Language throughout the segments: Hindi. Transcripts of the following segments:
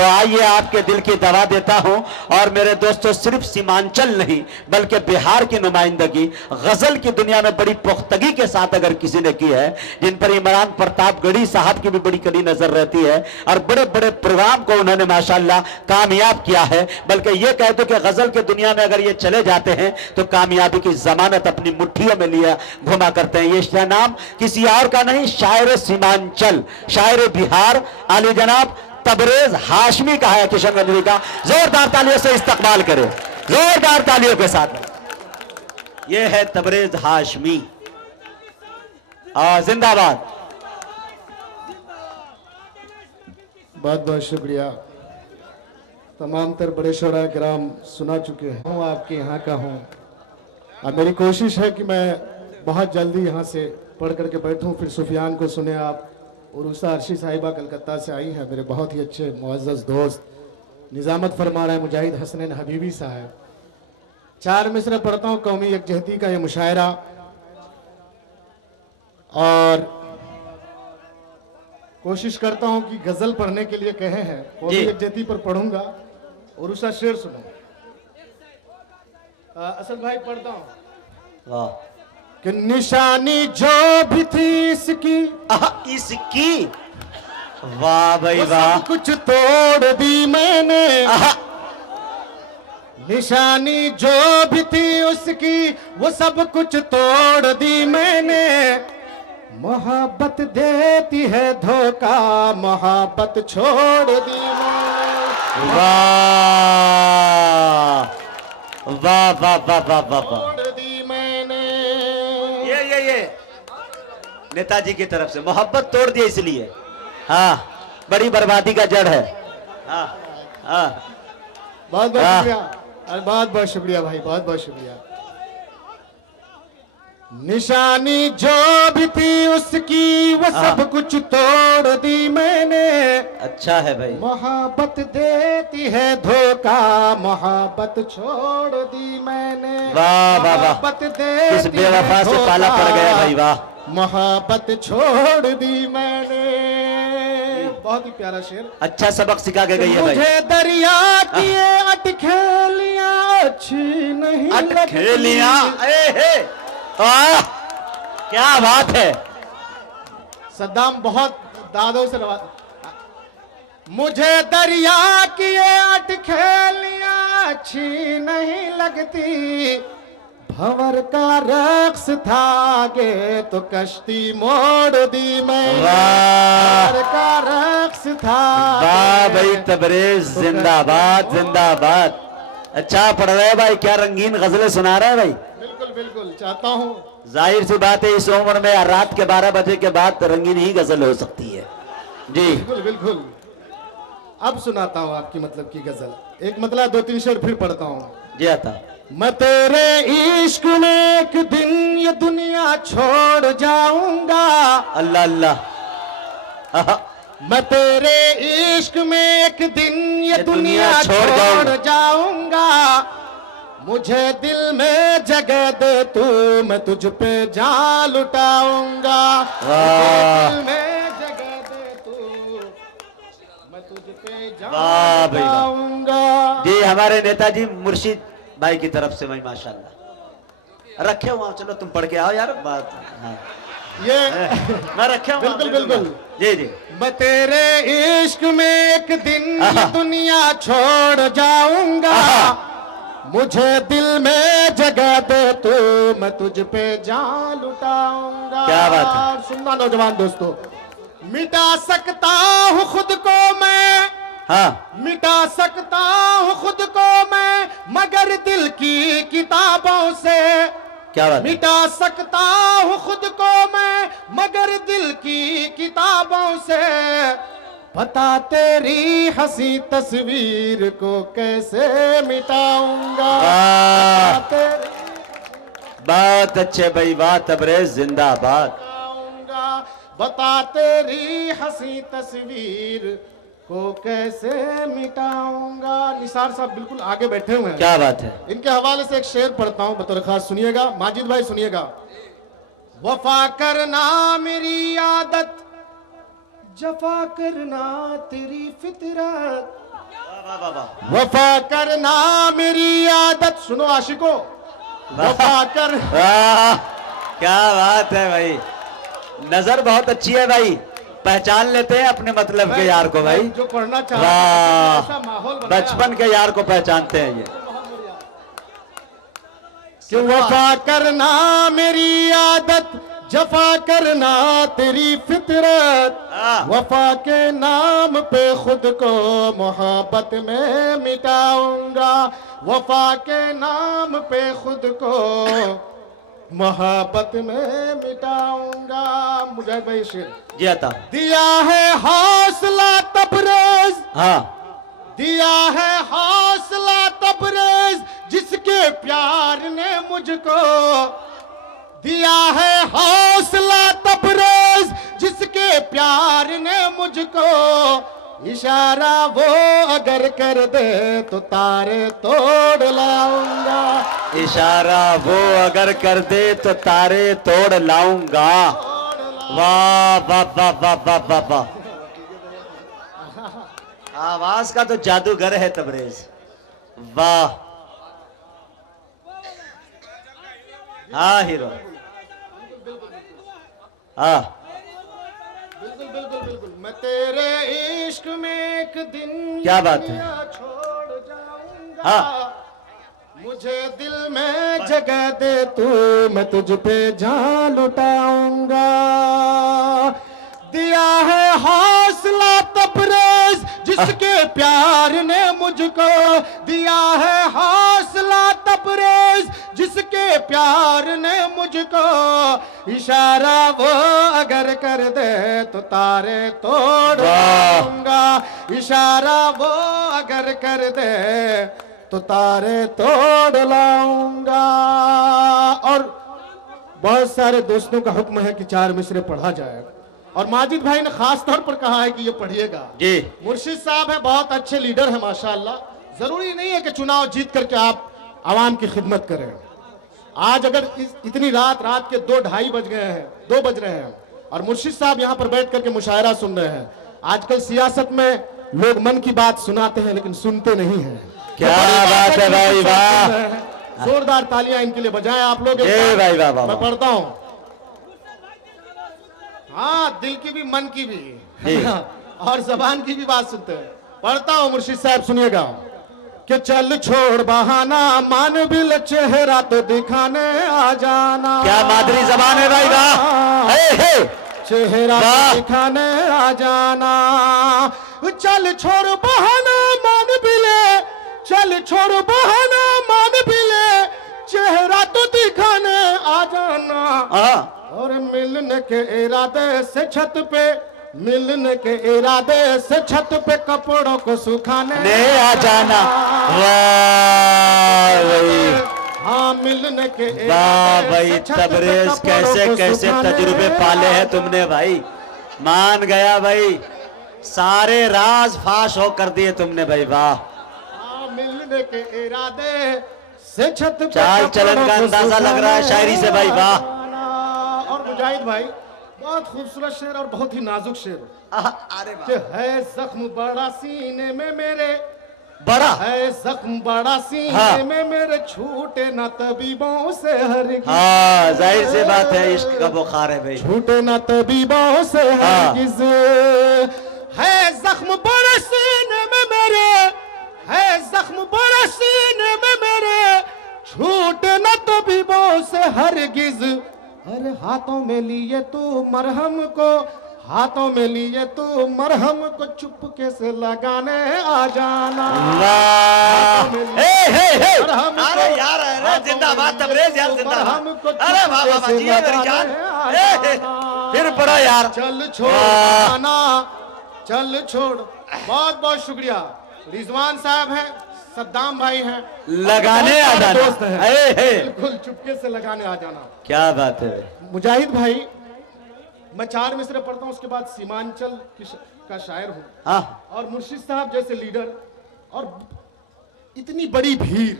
तो आइए आपके दिल की दवा देता हूं। और मेरे दोस्तों, सिर्फ सीमांचल नहीं बल्कि बिहार की नुमाइंदगी गजल की दुनिया में बड़ी पुख्तगी के साथ अगर किसी ने की है, जिन पर इमरान प्रतापगढ़ी साहब की भी बड़ी कड़ी नजर रहती है और बड़े बड़े प्रोग्राम को उन्होंने माशाल्लाह कामयाब किया है। बल्कि यह कह दो कि गजल की दुनिया में अगर ये चले जाते हैं तो कामयाबी की जमानत अपनी मुट्ठियों में लिया घुमा करते हैं। ये नाम किसी और का नहीं, शायर सीमांचल, शायर बिहार आली जनाब तबरेज हाशमी का है, किशनगंज का। जोरदार तालियों से इस्तकबाल करें, जोरदार तालियों के साथ। यह है तबरेज हाशमी, जिंदाबाद। बहुत बहुत शुक्रिया। तमाम तर बड़े शोरा किराम सुना चुके हैं, हूँ आपके यहाँ का हूँ। अब मेरी कोशिश है कि मैं बहुत जल्दी यहाँ से पढ़ करके बैठूँ, फिर सुफियान को सुने आप। और उषा अर्शी साहिबा कलकत्ता से आई हैं, मेरे बहुत ही अच्छे मुअज़्ज़ज़ दोस्त। निज़ामत फरमा रहे हैं मुजाहिद हसनैन हबीबी साहब। 4 मिसरे पढ़ता हूँ, कौमी यकजहती का ये मुशायरा। और कोशिश करता हूँ कि गजल पढ़ने के लिए कहे हैं, कौमी यकजहती पर पढ़ूंगा और उसका शेर सुनो। असल भाई पढ़ता हूँ कि निशानी जो भी थी इसकी, इसकी, वाह भाई वाह, कुछ तोड़ दी मैंने। निशानी जो भी थी उसकी वो सब कुछ तोड़ दी मैंने। मोहब्बत देती है धोखा, मोहब्बत छोड़ दी मैंने। वाह वाह वाह वाह वाह वाह, छोड़ दी मैंने। ये नेताजी की तरफ से मोहब्बत तोड़ दी इसलिए। हाँ, बड़ी बर्बादी का जड़ है। हाँ हाँ, बहुत बहुत शुक्रिया, अरे बहुत बहुत शुक्रिया भाई, बहुत बहुत शुक्रिया। निशानी जो भी थी उसकी वो सब कुछ तोड़ दी मैंने। अच्छा है भाई। मोहब्बत देती है धोखा, मोहब्बत छोड़ दी मैंने। वाह वाह वाह, मोहब्बत देती इस बेवफा से पाला पड़ गया भाई, वाह। मोहब्बत छोड़ दी मैंने। बहुत ही प्यारा शेर, अच्छा सबक सिखा के गई है भाई। मुझे दरिया की ये अटखेलियां अच्छी नहीं लगती। अटखेलियां, क्या बात है। सद्दाम बहुत दादों से मुझे दरिया की ये अटखेलियां अच्छी नहीं लगती। भंवर का रक्स था आगे तो कश्ती मोड़ दी मैं। भंवर का रक्स था। वाह भाई तबरेज, जिंदाबाद जिंदाबाद। अच्छा पढ़ रहे भाई, क्या रंगीन गजलें सुना रहे हैं भाई। बिल्कुल बिल्कुल, चाहता हूँ। जाहिर सी बात है, इस उम्र में रात के 12 बजे के बाद रंगीन ही गजल हो सकती है जी। बिल्कुल बिल्कुल। अब सुनाता हूँ आपकी मतलब की गजल। एक मतलब 2-3 शेर फिर पढ़ता हूँ जी। आता मैं तेरे इश्क में एक दिन ये दुनिया छोड़ जाऊंगा। अल्लाह अल्लाह। मैं तेरे इश्क में एक दिन ये दुनिया छोड़ जाऊंगा। मुझे दिल में जगह दे तू, मैं तुझ पे जान लुटाऊंगा। दिल में जगह दे तू, मैं तुझ पे जान लुटाऊंगा। जी हमारे नेताजी मुर्शिद भाई की तरफ से भाई माशाल्लाह रखे हुआ। चलो तुम पढ़ के आओ यार बात। हाँ। ये मैं रखे हूँ। बिल्कुल बिल्कुल जी जी। मैं तेरे इश्क में एक दिन ये दुनिया छोड़ जाऊंगा। मुझे दिल में जगह दे तू, मैं तुझ पे जान लुटाऊंगा। क्या बात है। सुनना नौजवान दोस्तों, मिटा सकता हूँ खुद को मैं। हाँ, मिटा सकता हूँ खुद को मैं मगर दिल की किताबों से। क्या बात। मिटा सकता हूँ खुद को मैं मगर दिल की किताबों से। बता तेरी हंसी तस्वीर को कैसे मिटाऊंगा। बहुत अच्छे भाई, बात तबरेज जिंदाबाद। बता तेरी हंसी तस्वीर को कैसे मिटाऊंगा। निसार साहब बिल्कुल आगे बैठे हुए हैं। क्या बात है। इनके हवाले से एक शेर पढ़ता हूं बतौर खास, सुनिएगा। माजिद भाई सुनिएगा। वफा करना मेरी आदत, जफा करना तेरी फितरत। वाह वाह वाह। वफा करना मेरी आदत, सुनो आशिको, वफा कर। वाह क्या बात है भाई, नजर बहुत अच्छी है भाई, पहचान लेते हैं अपने मतलब के यार को भाई। जो पढ़ना चाहता वाह, ऐसा माहौल बनाया बचपन के यार को पहचानते हैं ये। कि वफा करना मेरी आदत, जफा करना तेरी फितरत, वफा के नाम पे खुद को मोहब्बत में मिटाऊंगा, वफा के नाम पे खुद को मोहब्बत में मिटाऊंगा। मुजाहिद भाई शेर जी आता। दिया है हौसला तबरेज, हाँ दिया है हौसला तबरेज, जिसके प्यार ने मुझको दिया है हौसला तबरेज, जिसके प्यार ने मुझको इशारा वो अगर कर दे तो तारे तोड़ लाऊंगा, इशारा वो अगर कर दे तो तारे तोड़ लाऊंगा। वाह वाह वाह वाह वाह वाह वाह, आवाज का तो जादूगर है तबरेज। वाह हाँ हीरो, हाँ बिल्कुल बिल्कुल बिल्कुल। मैं तेरे इश्क में एक दिन क्या बात है। दुनिया छोड़ जाऊंगा, हाँ। मुझे दिल में जगह दे तू, मैं तुझ पे जान लुटाऊंगा। दिया है हौसला तबरेज, जिसके प्यार ने मुझको दिया है हौसला तबरेज, जिसके प्यार ने मुझको इशारा वो अगर कर दे तो तारे तोड़ लाऊंगा, इशारा वो अगर कर दे तो तारे तोड़ लाऊंगा। और बहुत सारे दोस्तों का हुक्म है कि 4 मिसरे पढ़ा जाए, और माजिद भाई ने खास तौर पर कहा है कि ये पढ़िएगा जी। मुर्शिद साहब है, बहुत अच्छे लीडर है माशाअल्लाह। जरूरी नहीं है कि चुनाव जीत करके आप आवाम की खिदमत करें। आज अगर इतनी रात के 2-2:30 बज गए हैं, 2 बज रहे हैं, और मुर्शिद साहब यहाँ पर बैठ करके मुशायरा सुन रहे हैं। आजकल सियासत में लोग मन की बात सुनाते हैं लेकिन सुनते नहीं हैं। क्या बात है भाई, वाह। जोरदार तालियां इनके लिए बजाएं आप लोग। भाई वाह वाह। मैं पढ़ता हूँ, हाँ, दिल की भी मन की भी और जबान की भी बात सुनते हैं। पढ़ता हूँ, मुर्शिद साहब सुनिएगा। कि चल छोड़ बहाना, मान बिल चेहरा तो दिखाने आ जाना। क्या मादरी जबान है भाई, वाह। हे हे चेहरा तो दिखाने आ जाना। चल छोड़ बहाना मान बिले, चल छोड़ बहाना मान बिले, चेहरा तो दिखाने आ जाना। और मिलने के इरादे से छत पे, मिलने के इरादे से छत पे कपड़ों को सुखाने आ जाना। वाह भाई, हाँ, मिलने के वाह भाई तबरेज, कैसे कैसे तजुर्बे पाले हैं तुमने भाई। मान गया भाई, सारे राज फाश हो कर दिए तुमने भाई, वाह। मिलने के इरादे से छत पे चाल चलन का अंदाजा लग रहा है शायरी से भाई, वाह। और मुजाहिद भाई बहुत खूबसूरत शेर और बहुत ही नाजुक शेर। अरे कि है जख्म बड़ा सीने में मेरे, बड़ा है जख्म बड़ा सीने हाँ। में मेरे, छूटे ना तबीबों से हरगिज़। हाँ, जाहिर सी बात है, इश्क का बुखार है भाई। छूटे ना तबीबों से हरगिज़। है जख्म बड़ा सीने में मेरे, है जख्म बड़ा सीने में मेरे, छूटे ना तबीबों से हरगिज़। अरे हाथों में लिए तू मरहम को, हाथों में लिए तू मरहम को, चुपके से लगाने आ जाना। अरे यार, अरे जिंदाबाद तबरेज यार, जिंदाबाद। अरे वाह वाह वाह, जिया मेरी जान। फिर पढ़ा यार। चल छोड़ आना, चल छोड़। बहुत बहुत शुक्रिया। रिजवान साहब हैं, सद्दाम भाई हैं, लगाने आ जाना, दोस्त हैं, बिल्कुल चुपके से लगाने आ जाना। क्या बात है भाई। मुजाहिद भाई, मैं 4 मिसरे पढ़ता हूँ, उसके बाद सीमांचल का शायर हूँ। हाँ। और मुर्शिद साहब जैसे लीडर और इतनी बड़ी भीड़,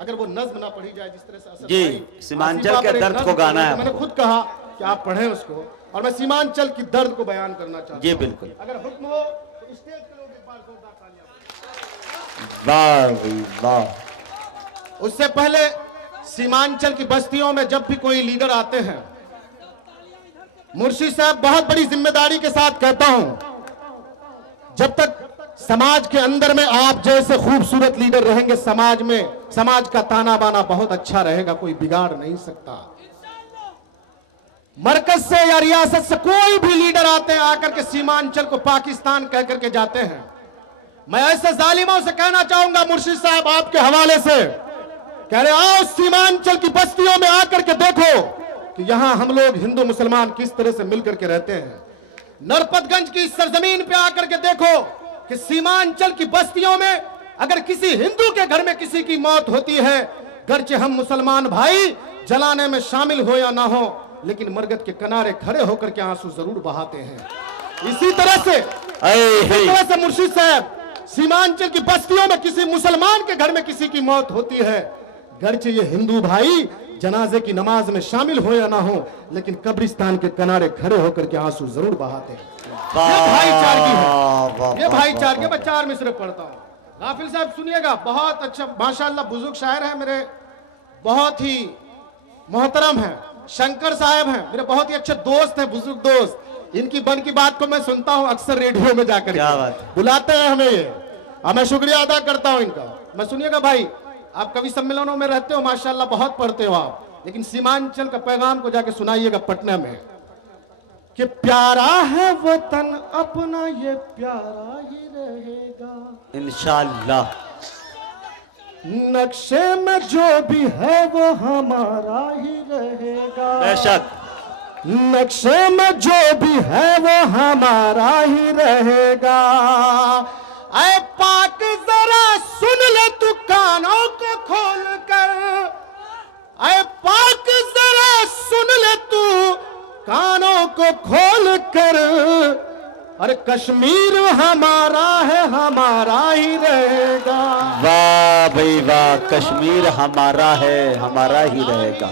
अगर वो नज्म ना पढ़ी जाए जिस तरह से असद जी, भाई, सीमांचल आसिफा के पर एक दर्द नज्म को गाना पढ़ी, है। मैंने खुद कहा कि आप पढ़ें उसको, और मैं सीमांचल की दर्द को बयान करना चाहता हूँ। जी बिल्कुल। अगर हुक्म हो तो स्टेज पे लोग एक बार जोरदार तालियां। वाह भाई वाह। उससे पहले सीमांचल की बस्तियों में जब भी कोई लीडर आते हैं, मुर्शिद साहब बहुत बड़ी जिम्मेदारी के साथ कहता हूं, जब तक समाज के अंदर में आप जैसे खूबसूरत लीडर रहेंगे, समाज में समाज का ताना बाना बहुत अच्छा रहेगा, कोई बिगाड़ नहीं सकता। मरकज से या रियासत से कोई भी लीडर आते हैं, आकर के सीमांचल को पाकिस्तान कह करके जाते हैं। मैं ऐसे जालिमों से कहना चाहूंगा मुर्शिद साहब आपके हवाले से, कह रहे आओ सीमांचल की बस्तियों में आकर के देखो कि यहां हम लोग हिंदू मुसलमान किस तरह से मिलकर के रहते हैं। नरपतगंज की सरजमीन पे आकर के देखो कि सीमांचल की बस्तियों में अगर किसी हिंदू के घर में किसी की मौत होती है, गर्चे हम मुसलमान भाई जलाने में शामिल हो या ना हो, लेकिन मरगद के किनारे खड़े होकर के आंसू जरूर बहाते हैं। इसी तरह से मुर्शिद साहब सीमांचल की बस्तियों में किसी मुसलमान के घर में किसी की मौत होती है, गर्चे ये हिंदू भाई जनाजे की नमाज में शामिल हो या ना हो, लेकिन कब्रिस्तान के किनारे खड़े होकर के आंसू जरूर बहाते हैं। ये भाईचारगी है, ये भाईचारगी। मैं 4 मिसरे पढ़ता हूँ। गाफिल साहब सुनिएगा, बहुत अच्छा माशाअल्लाह बुजुर्ग शायर है मेरे, बहुत ही मोहतरम है। शंकर साहब हैं मेरे बहुत ही अच्छे दोस्त हैं, बुजुर्ग दोस्त। इनकी मन की बात को मैं सुनता हूँ अक्सर रेडियो में जाकर, बुलाते हैं हमें ये, और मैं शुक्रिया अदा करता हूँ इनका। मैं सुनिएगा भाई, आप कवि सम्मेलनों में रहते हो माशाअल्लाह, बहुत पढ़ते हो आप, लेकिन सीमांचल का पैगाम को जाके सुनाइएगा पटना में कि प्यारा है वतन अपना, ये प्यारा ही रहेगा इंशाअल्लाह। नक्शे में जो भी है वो हमारा ही रहेगा, बेशक। नक्शे में जो भी है वो हमारा ही रहेगा। ऐ पाक जरा सुन ले तू कानों को खोल कर, ऐ पाक जरा सुन ले तू कानों को खोल कर, अरे कश्मीर हमारा है हमारा ही रहेगा। वाह भाई वाह, कश्मीर हमारा है हमारा ही रहेगा।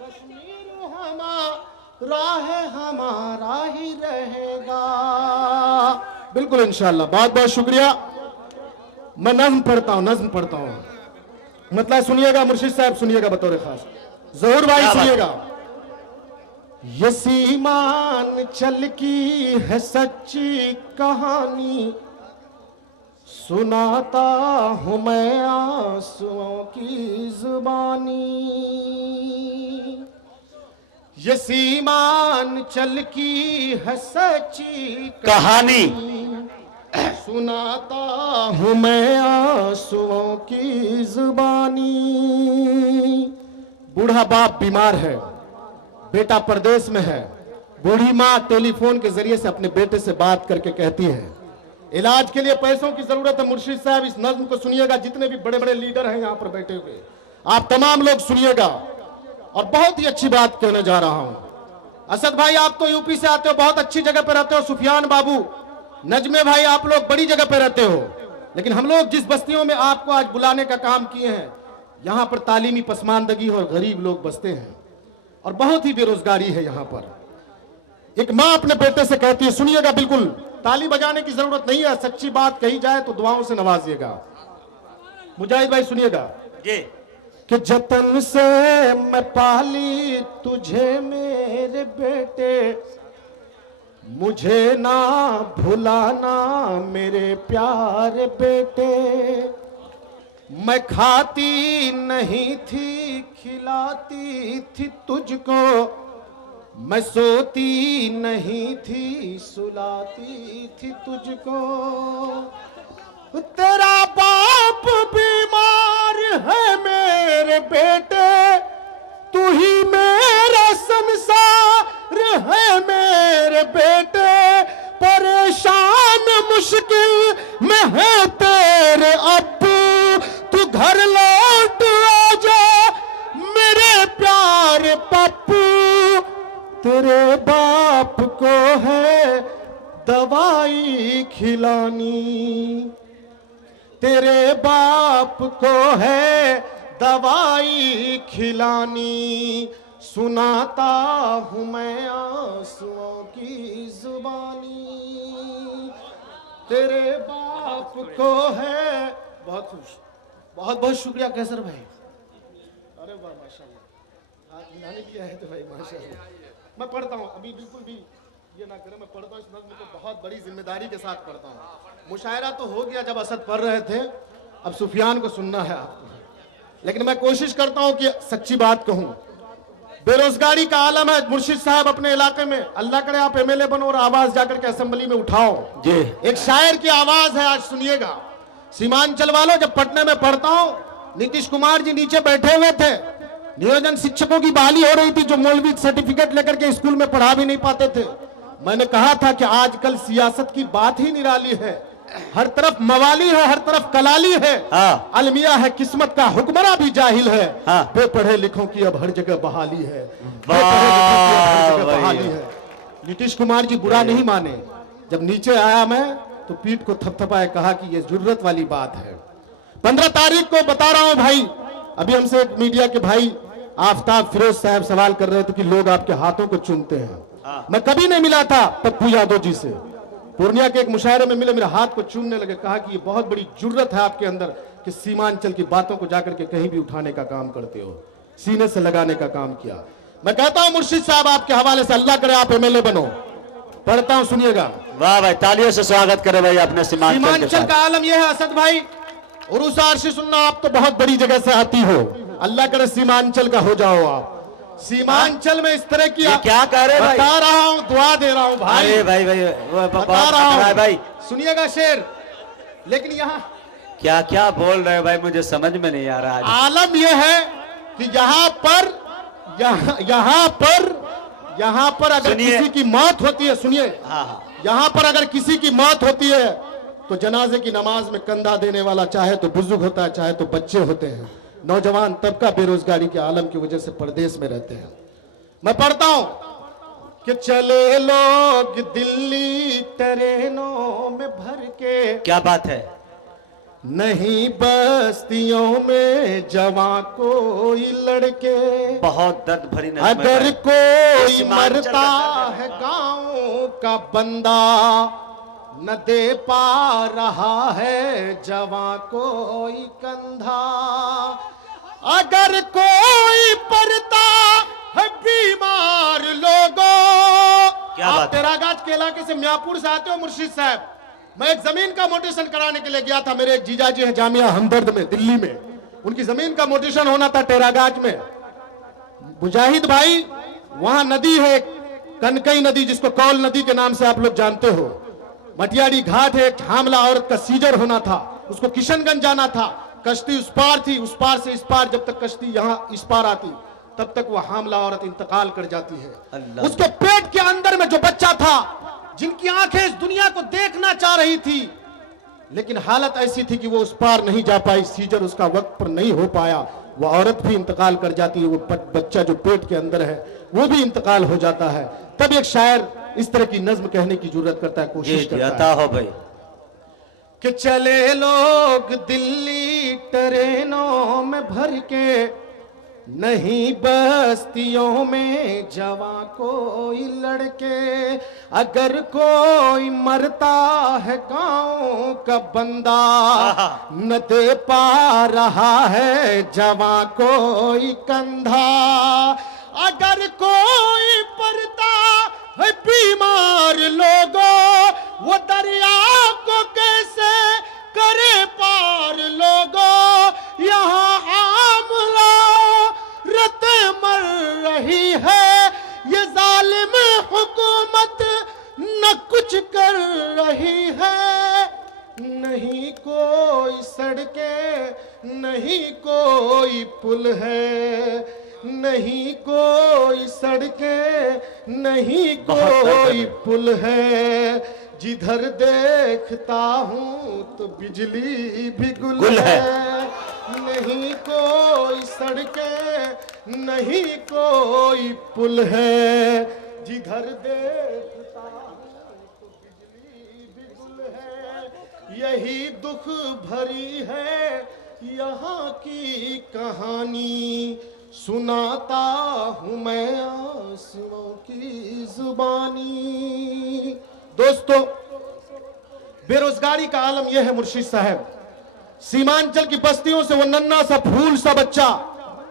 कश्मीर हमारा है हमारा ही रहेगा। बिल्कुल इंशाअल्लाह, बहुत बहुत शुक्रिया। मैं नज्म पढ़ता हूँ, नज्म पढ़ता हूँ, मतलब सुनिएगा मुर्शिद साहब, सुनिएगा बतौर खास। जहूर भाई सुनिएगा। ये सीमान चल की है सच्ची कहानी, सुनाता हूं मैं आंसुओं की जुबानी। ये सीमान चल की है सच्ची कहानी, सुनाता हूं मैं आंसुओं की जुबानी। बूढ़ा बाप बीमार है, बेटा परदेश में है, बूढ़ी माँ टेलीफोन के जरिए से अपने बेटे से बात करके कहती है इलाज के लिए पैसों की जरूरत है। मुर्शिद साहब इस नज्म को सुनिएगा, जितने भी बड़े बड़े लीडर हैं यहाँ पर बैठे हुए, आप तमाम लोग सुनिएगा, और बहुत ही अच्छी बात कहने जा रहा हूं। असद भाई आप तो यूपी से आते हो, बहुत अच्छी जगह पे रहते हो, सुफियान बाबू, नजमे भाई आप लोग बड़ी जगह पे रहते हो, लेकिन हम लोग जिस बस्तियों में आपको आज बुलाने का काम किए हैं, यहाँ पर तालीमी पसमानदगी और गरीब लोग बसते हैं और बहुत ही बेरोजगारी है यहाँ पर। एक माँ अपने बेटे से कहती है, सुनिएगा, बिल्कुल ताली बजाने की जरूरत नहीं है, सच्ची बात कही जाए तो दुआओं से नवाजिएगा। मुजाहिद भाई सुनिएगा कि जतन से मैं पाली तुझे मेरे बेटे, मुझे ना भुलाना मेरे प्यारे बेटे। मैं खाती नहीं थी खिलाती थी तुझको, मैं सोती नहीं थी सुलाती थी तुझको। तेरा बाप बीमार है मेरे बेटे, तू ही मेरा संसार है मेरे बेटे। परेशान मुश्किल में है तेरे अब्बू, तू घर लौट आजा मेरे प्यारे पप्पू। तेरे बाप को है दवाई खिलानी, तेरे बाप को है दवाई खिलानी। सुनाता हूं मैं आंसुओं की जुबानी, तेरे बाप आपको है बहुत खुश। बहुत बहुत शुक्रिया कैसर भाई। अरे वाह माशाल्लाह, हाथ मिलाने किया है तो भाई माशाल्लाह। मैं पढ़ता हूँ अभी, बिल्कुल भी ये ना करें, मैं पढ़ता हूँ इस नज़्म को बहुत बड़ी जिम्मेदारी के साथ पढ़ता हूँ। मुशायरा तो हो गया जब असद पढ़ रहे थे, अब सुफियान को सुनना है आपको, लेकिन मैं कोशिश करता हूँ कि सच्ची बात कहूँ। बेरोजगारी का आलम है मुर्शिद साहब अपने इलाके में, अल्लाह करे आप एमएलए बनो और आवाज जाकर के असेंबली में उठाओ जी। एक शायर की आवाज है, आज सुनिएगा। सीमांचल वालों, जब पटना में पढ़ता हूँ, नीतीश कुमार जी नीचे बैठे हुए थे, नियोजन शिक्षकों की बहाली हो रही थी जो मौलवी सर्टिफिकेट लेकर के स्कूल में पढ़ा भी नहीं पाते थे। मैंने कहा था कि आजकल सियासत की बात ही निराली है, हर तरफ मवाली है, हर तरफ कलाली है। हाँ। अलमिया है किस्मत का हुक्मरान भी जाहिल है। हाँ। बेपढ़े लिखों की अब हर जगह बहाली है, बहाली है। नीतीश कुमार जी बुरा नहीं माने, जब नीचे आया मैं तो पीठ को थपथपाए, कहा कि ये जरूरत वाली बात है। 15 तारीख को बता रहा हूं भाई, अभी हमसे एक मीडिया के भाई आफ्ताब फिरोज साहब सवाल कर रहे थे कि लोग आपके हाथों को चूमते हैं। मैं कभी नहीं मिला था पप्पू यादव जी से, पूर्णिया के एक मुशायरे में मिले, मेरे हाथ को चूमने लगे, कहा कि ये बहुत बड़ी जुर्रत है आपके अंदर कि सीमांचल की बातों को जाकर के कहीं भी उठाने का काम करते हो, सीने से लगाने का काम किया। मैं कहता हूं मुर्शिद साहब आपके हवाले से, अल्लाह करे आप एमएलए बनो। पढ़ता हूं सुनिएगा। वाह भाई, तालियों से स्वागत करें भाई अपने सीमांचल का आलम यह है असद भाई, उर्स आरशी सुनना, आप तो बहुत बड़ी जगह से आती हो, अल्लाह करे सीमांचल का हो जाओ आप। सीमांचल में इस तरह की क्या कह रहे भाई? बता रहा हूं, दुआ दे रहा हूं भाई। अरे भाई भाई बता रहा हूं भाई, सुनिएगा शेर। लेकिन यहाँ क्या क्या बोल रहे हो भाई, मुझे समझ में नहीं आ रहा है। आलम यह है कि यहाँ पर अगर किसी की मौत होती है, सुनिए, हाँ। यहाँ पर अगर किसी की मौत होती है तो जनाजे की नमाज में कंधा देने वाला चाहे तो बुजुर्ग होता है, चाहे तो बच्चे होते हैं। नौजवान तबका बेरोजगारी के आलम की वजह से परदेश में रहते हैं। मैं पढ़ता हूं कि चले लोग दिल्ली ट्रेनों में भर के, क्या बात है, नहीं बस्तियों में जवां कोई लड़के, बहुत दर्द भरी नज़्म है अगर भाई। कोई मरता है गांव का बंदा, न दे पा रहा है जवां कोई कंधा, अगर कोई पड़ता है बीमार लोगों। आप तेरागाज के इलाके से म्यापुर से आते हो मुर्शिद साहब, मैं एक जमीन का मोटेशन कराने के लिए गया था। मेरे एक जीजाजी है जामिया हमदर्द में दिल्ली में, उनकी जमीन का मोटेशन होना था टेरागाज में। मुजाहिद भाई, वहां नदी है कनकई नदी, जिसको कौल नदी के नाम से आप लोग जानते हो। मटियाड़ी घाट है, एक हामला औरत का सीजर होना था, उसको किशनगंज जाना था, कश्ती उस पार थी, उस पार से इस पार, जब तक कश्ती यहाँ इस पार आती तब तक वो हामला औरत इंतकाल कर जाती है। उसके पेट के अंदर में जो बच्चा था, जिनकी आंखें इस दुनिया को देखना चाह रही थी, लेकिन हालत ऐसी थी कि वो उस पार नहीं जा पाई, सीजर उसका वक्त पर नहीं हो पाया, वो औरत भी इंतकाल कर जाती है, वो बच्चा जो पेट के अंदर है वो भी इंतकाल हो जाता है। तब एक शायर इस तरह की नज्म कहने की जरूरत करता है, कोशिश करता है। हो भाई कि चले लोग दिल्ली ट्रेनों में भर के, नहीं बस्तियों में जवां कोई लड़के, अगर कोई मरता है गांव का बंदा, न दे पा रहा है जवां कोई कंधा, अगर कोई पड़ता है बीमार लोगों, वो दरिया को कैसे करे पार लोगों। यहाँ हामला रत मर रही है, ये जालिम हुकूमत न कुछ कर रही है, नहीं कोई सड़कें नहीं कोई पुल है, नहीं कोई सड़कें नहीं कोई पुल है, जिधर देखता हूँ तो बिजली भी गुल है, नहीं कोई सड़कें नहीं कोई पुल है, जिधर देखता हूँ तो बिजली भी गुल है, यही दुख भरी है यहाँ की कहानी, सुनाता हूँ मैं आंसुओं की जुबानी। दोस्तों, बेरोजगारी का आलम यह है मुर्शिद साहब, सीमांचल की बस्तियों से वो नन्ना सा फूल सा बच्चा,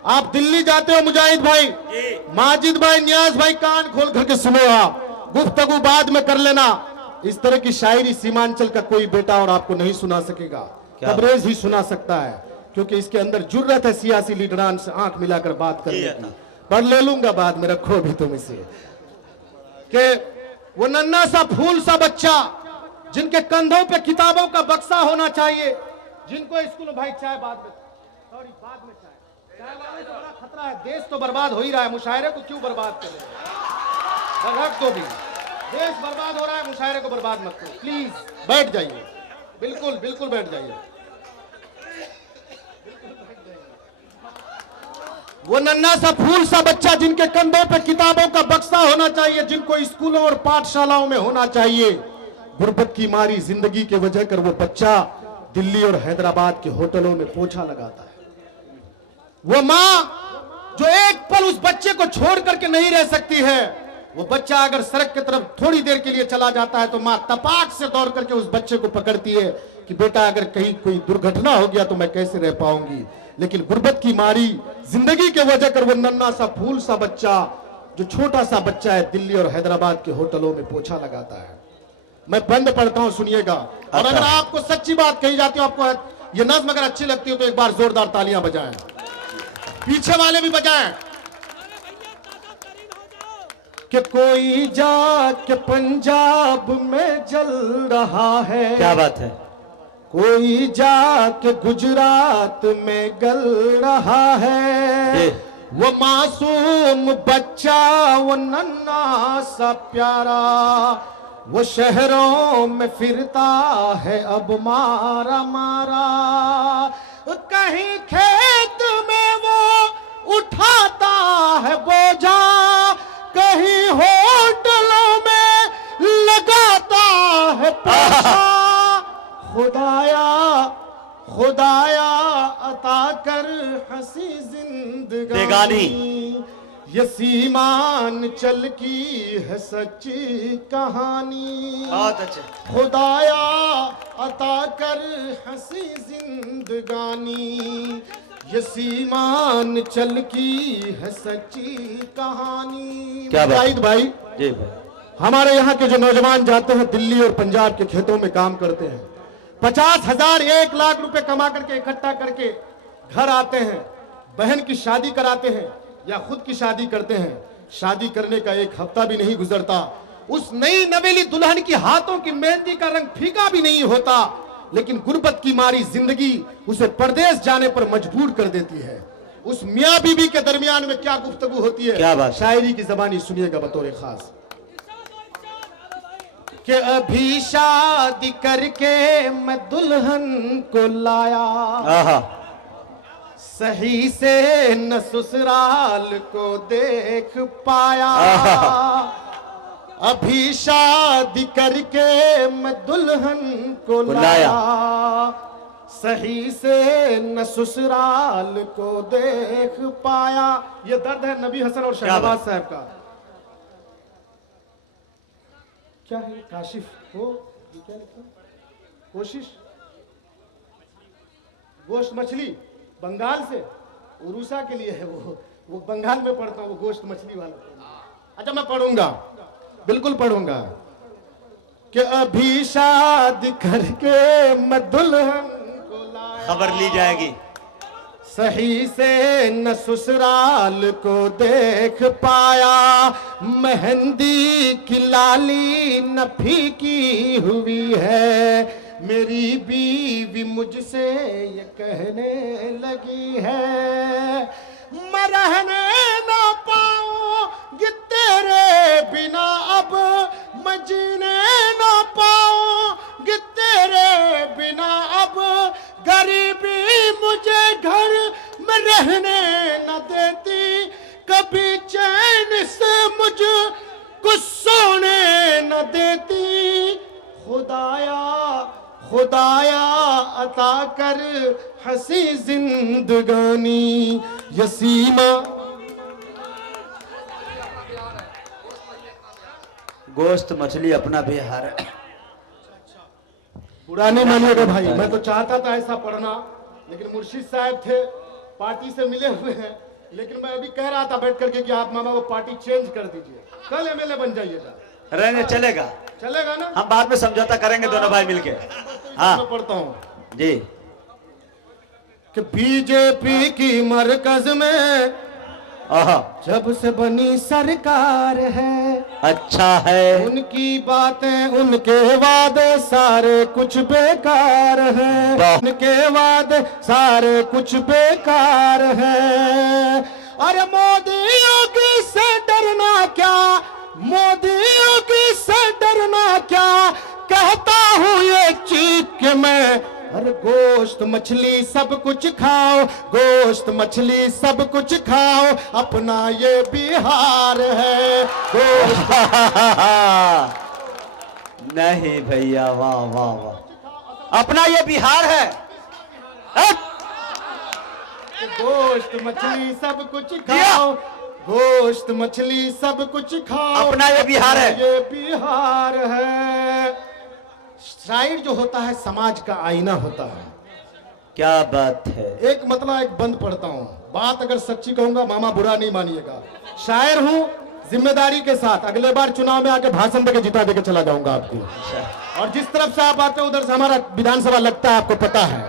आप दिल्ली जाते हो मुजाहिद भाई, माजिद भाई, नियाज भाई, कान खोल करके सुनो, आप गुफ्तगू बाद में कर लेना। इस तरह की शायरी सीमांचल का कोई बेटा और आपको नहीं सुना सकेगा, तबरेज ही सुना सकता है, क्योंकि इसके अंदर जुर्रत है सियासी लीडरान से आंख मिलाकर बात करने की। पढ़ ले लूंगा बाद में, रखो भी तुम इसे, कि वो नन्ना सा फूल सा बच्चा जिनके कंधों पे किताबों का बक्सा होना चाहिए, जिनको स्कूल भाई चाय बाद में, सॉरी बाद में चाय वाले से बड़ा खतरा है, देश तो बर्बाद हो ही रहा है, मुशायरे को क्यों बर्बाद करें, रख दो भी, देश बर्बाद हो रहा है, मुशायरे को बर्बाद मत करो प्लीज, बैठ जाइए, बिल्कुल बिल्कुल बैठ जाइए। वो नन्ना सा फूल सा बच्चा जिनके कंधों पे किताबों का बक्सा होना चाहिए, जिनको स्कूलों और पाठशालाओं में होना चाहिए, गुर्बत की मारी जिंदगी के वजह कर वो बच्चा दिल्ली और हैदराबाद के होटलों में पोछा लगाता है। वो माँ जो एक पल उस बच्चे को छोड़ करके नहीं रह सकती है, वो बच्चा अगर सड़क की तरफ थोड़ी देर के लिए चला जाता है तो माँ तपाक से दौड़ करके उस बच्चे को पकड़ती है कि बेटा अगर कहीं कोई दुर्घटना हो गया तो मैं कैसे रह पाऊंगी। लेकिन गुर्बत की मारी जिंदगी के वजह कर वो नन्ना सा फूल सा बच्चा, जो छोटा सा बच्चा है, दिल्ली और हैदराबाद के होटलों में पोछा लगाता है। मैं बंद पढ़ता हूं, सुनिएगा, और अगर आपको सच्ची बात कही जाती है, आपको ये नज्म अगर अच्छी लगती हो तो एक बार जोरदार तालियां बजाएं, पीछे वाले भी बजाएं। कि कोई जाके पंजाब में जल रहा है, क्या बात है, कोई जाके गुजरात में गल रहा है, वो मासूम बच्चा वो नन्ना सा प्यारा, वो शहरों में फिरता है अब मारा मारा, कहीं खेत में वो उठाता है बोझा, कहीं होटलों में लगाता है पैसा, खुदाया खुदाया अता कर हंसी जिंदगानी, ये सीमान चल की है सच्ची कहानी, बहुत अच्छे, खुदाया अता कर हंसी जिंदगानी, ये सीमान चल की है सच्ची कहानी। क्या मुजाहिद भाई जी, हमारे यहाँ के जो नौजवान जाते हैं दिल्ली और पंजाब के खेतों में काम करते हैं, 50,000 1 लाख रुपए कमा करके इकट्ठा करके घर आते हैं, बहन की शादी कराते हैं या खुद की शादी करते हैं, शादी करने का 1 हफ्ता भी नहीं गुजरता, उस नई नवेली दुल्हन की हाथों की मेहंदी का रंग फीका भी नहीं होता, लेकिन गुर्बत की मारी जिंदगी उसे परदेश जाने पर मजबूर कर देती है। उस मियां बीबी के दरमियान में क्या गुफ्तगू होती है, क्या बात, शायरी की जबानी सुनिएगा बतौर खास, कि अभी शादी करके मैं दुल्हन को लाया, सही से न ससुराल को देख पाया, अभी शादी करके मैं दुल्हन को लाया, सही से न ससुराल को देख पाया। ये दर्द है नबी हसन और शहबाज साहब का। क्या है काशिफ हो, ये क्या लिखा, कोशिश, गोश्त मछली बंगाल से, उरूसा के लिए है वो बंगाल में पढ़ता हूँ, वो गोश्त मछली वाला। अच्छा मैं पढ़ूंगा, बिल्कुल पढ़ूंगा, कि अभी शादी करके मैं दुल्हन को लाया, खबर ली जाएगी, सही से न ससुराल को देख पाया, मेहंदी की लाली न फीकी हुई है, मेरी बीवी मुझसे ये कहने लगी है, मैं रहने ना पाऊंगी तेरे बिना, अब मैं जीने ना पाऊंगी तेरे बिना, अब गरीबी मुझे घर में रहने न देती, कभी चैन से मुझको सोने न देती, खुदाया खुदाया अता कर हंसी जिंदगानी, यसीमा। गोश्त मछली अपना बिहार है। बुरा नहीं मानिएगा भाई, मैं तो चाहता था ऐसा पढ़ना, लेकिन मुर्शिद साहब थे, पार्टी से मिले हुए हैं, लेकिन मैं अभी कह रहा था बैठ करके कि आप मामा वो पार्टी चेंज कर दीजिए, कल एमएलए बन जाइएगा। रहने चलेगा, चलेगा ना? हम बाद में समझौता करेंगे दोनों भाई मिलके। हाँ मैं पढ़ता हूँ जी। कि बीजेपी की मरकज में आहा, जब से बनी सरकार है, अच्छा है। उनकी बातें उनके वादे सारे कुछ बेकार हैं, उनके वादे सारे कुछ बेकार हैं। अरे मोदी योगी से डरना क्या, मोदी योगी से डरना क्या, कहता हूँ ये चीख के मैं, अरे गोश्त मछली सब कुछ खाओ, गोश्त मछली सब कुछ खाओ, अपना ये बिहार है। गोश्त नहीं भैया, वाह वाह वाह, अपना ये बिहार है। गोश्त मछली सब कुछ खाओ, गोश्त मछली सब कुछ खाओ, अपना ये बिहार है, ये बिहार है। शायर जो होता है समाज का आईना होता है। क्या बात है। एक मतलब एक बंद पढ़ता हूँ, बात अगर सच्ची कहूंगा मामा बुरा नहीं मानिएगा। शायर हूँ, जिम्मेदारी के साथ अगले बार चुनाव में आके भाषण देके जिता देके चला जाऊंगा आपको। और जिस तरफ से आप आते हो उधर से हमारा विधानसभा लगता है, आपको पता है।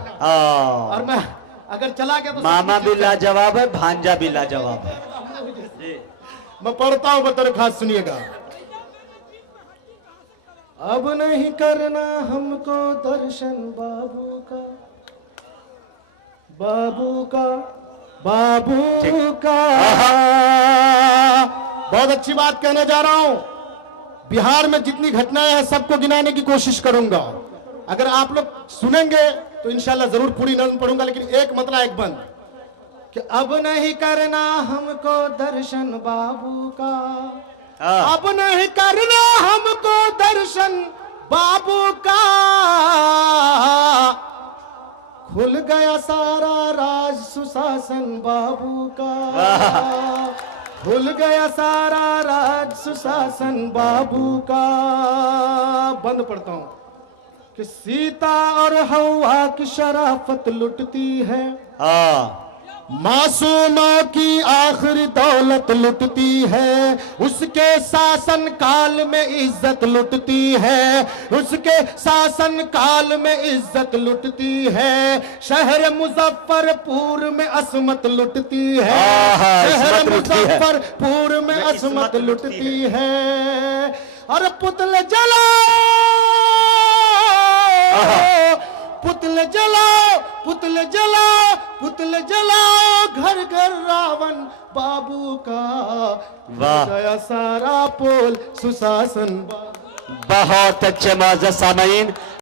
और मैं अगर चला गया तो मामा भी लाजवाब है, भांजा भी लाजवाब है। मैं पढ़ता हूँ, बतौर खास सुनिएगा। अब नहीं करना हमको दर्शन बाबू का, बाबू का, बाबू का। बहुत अच्छी बात कहने जा रहा हूं। बिहार में जितनी घटनाएं हैं सबको गिनाने की कोशिश करूंगा। अगर आप लोग सुनेंगे तो इंशाल्लाह जरूर पूरी नज़म पढ़ूंगा, लेकिन एक मतलब एक बंद कि अब नहीं करना हमको दर्शन बाबू का, अब नहीं करना हमको दर्शन बाबू का, खुल गया सारा राज सुशासन बाबू का, खुल गया सारा राज सुशासन बाबू का। बंद पढ़ता हूं कि सीता और हवा की शराफत लुटती है, मासूमों की आखिरी दौलत लुटती है, उसके शासन काल में इज्जत लुटती है, उसके शासन काल में इज्जत लुटती है। शहर मुजफ्फरपुर में असमत लुटती है, शहर मुजफ्फरपुर में असमत लुटती है। और पुतले जलाओ, पुतले जलाओ, पुतले जलाओ, पुतले जलाओ, घर घर रावण बाबू का, गया सारा पोल सुशासन। बहुत अच्छे मौजूद सामीन।